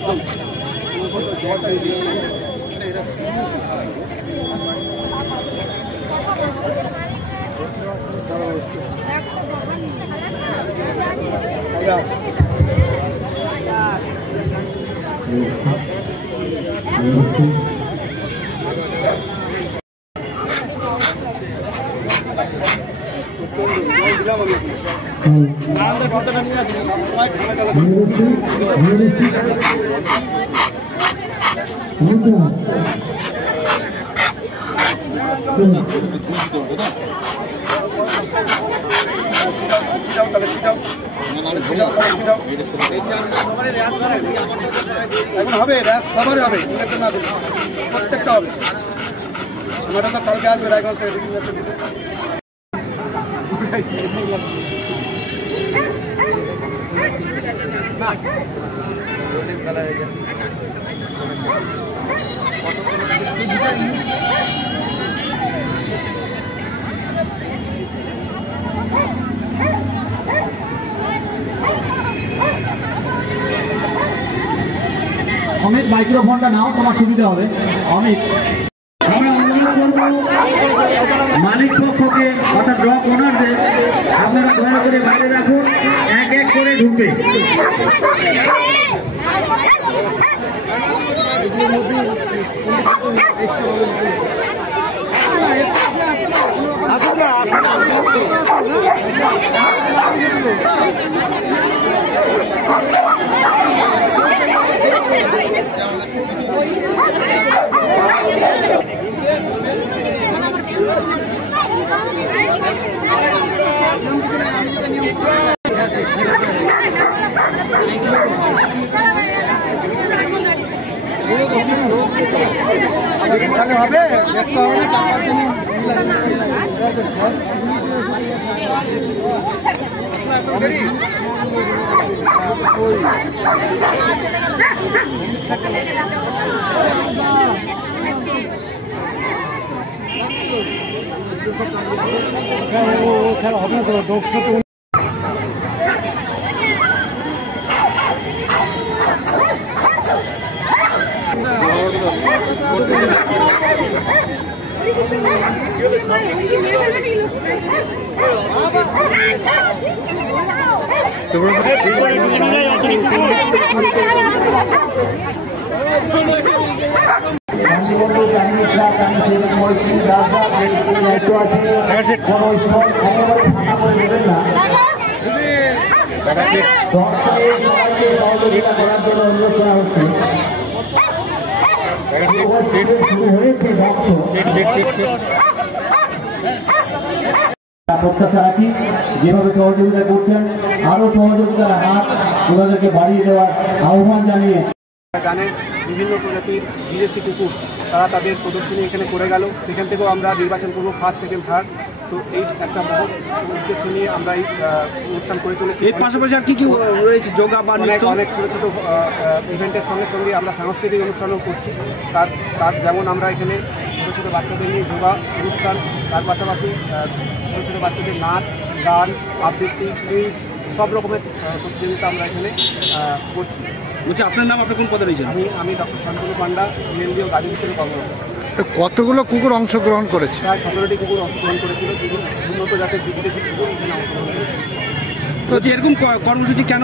একদম এখন হবে সবারই হবে প্রত্যেকটা হবে আমরা তো কালকে আসবে রায়গঞ্জ থেকে দিতে অমিত মাইক্রোফোনটা নাও, তোমার সুবিধা হবে। অমিত, মালিক পক্ষকে অর্থাৎ ড্রপ ওনারদের আপনারা দয়া করে বাইরে রাখুন, এক এক করে ঢুকবে। হবে দেখতে হবে হবে তো দক্ষ তো প্রত্যাশা রাখি যেভাবে সহযোগিতা করছেন আরো সহযোগিতার হাত ওনাদেরকে বাড়িয়ে দেওয়ার আহ্বান জানিয়ে জানেন বিভিন্ন প্রজাতির বিদেশি কুকুর তারা তাদের প্রদর্শনী এখানে করে গেল, সেখান থেকেও আমরা নির্বাচন করবো ফার্স্ট সেকেন্ড থার্ড। তো এই একটা মহৎ উদ্দেশ্য নিয়ে আমরা এই অনুষ্ঠান করে চলেছি। এর পাশাপাশি আর কি কি রয়েছে যোগা বা অনেক ছোটো ছোটো ইভেন্টের সঙ্গে সঙ্গে আমরা সাংস্কৃতিক অনুষ্ঠানও করছি। তার যেমন আমরা এখানে ছোটো ছোটো বাচ্চাদের নিয়ে যোগা অনুষ্ঠান, তার পাশাপাশি ছোটো ছোটো বাচ্চাদের নাচ গান আবৃত্তি কুইজ সব রকমের প্রতিযোগিতা আমরা এখানে করছি। বলছি আপনার নাম, আপনি কোন পদে রয়েছেন? আমি ডক্টর শান্তনু পান্ডা, এমএলডি ও গাড়ি হিসেবে কর্মরত। কতগুলো কুকুর অংশগ্রহণ করেছে? প্রায় 17টি কুকুর অংশগ্রহণ করেছিল, উন্নত জাতের বিদেশি কুকুর এখানে অংশগ্রহণ করেছিল। তো এরকম কর্মসূচি কেন